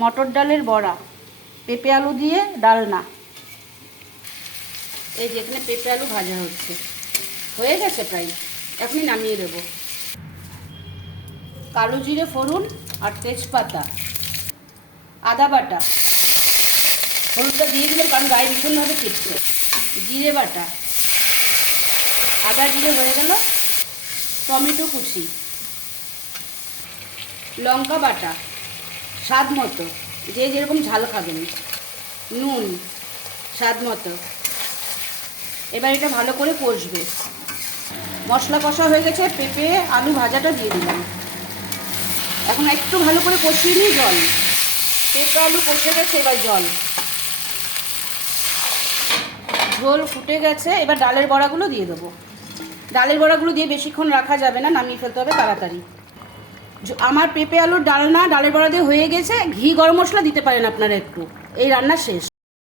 মটর ডালের বড়া, পেঁপে আলু দিয়ে ডালনা। এই যে এখানে পেঁপে আলু ভাজা হচ্ছে, হয়ে গেছে প্রায়, এখনই নামিয়ে দেবো। কালো জিরে ফোড়ন আর তেজপাতা, আদা বাটা, হলুদটা দিয়ে দিলাম কারণ গায়ে ভীষণভাবে চিপছে, জিরে বাটা, আদা জিরে হয়ে গেল, টমেটো কুচি, লঙ্কা বাটা স্বাদ মতো, যে যেরকম ঝাল খাবেন, নুন স্বাদ মতো। এবার এটা ভালো করে কষবে। মশলা কষা হয়ে গেছে, পেঁপে আলু ভাজাটা দিয়ে দিলাম। এখন একটু ভালো করে কষিয়ে নিই, জল, পেঁপে আলু কষে গেছে, এবার জল, ঝোল ফুটে গেছে। এবার ডালের বড়াগুলো দিয়ে দেবো। ডালের বড়াগুলো দিয়ে বেশিক্ষণ রাখা যাবে না, নামিয়ে ফেলতে হবে তাড়াতাড়ি। আমার পেঁপে আলুর ডালনা ডালের বড়া দিয়ে হয়ে গেছে। ঘি গরম মশলা দিতে পারেন আপনারা একটু, এই রান্না শেষ।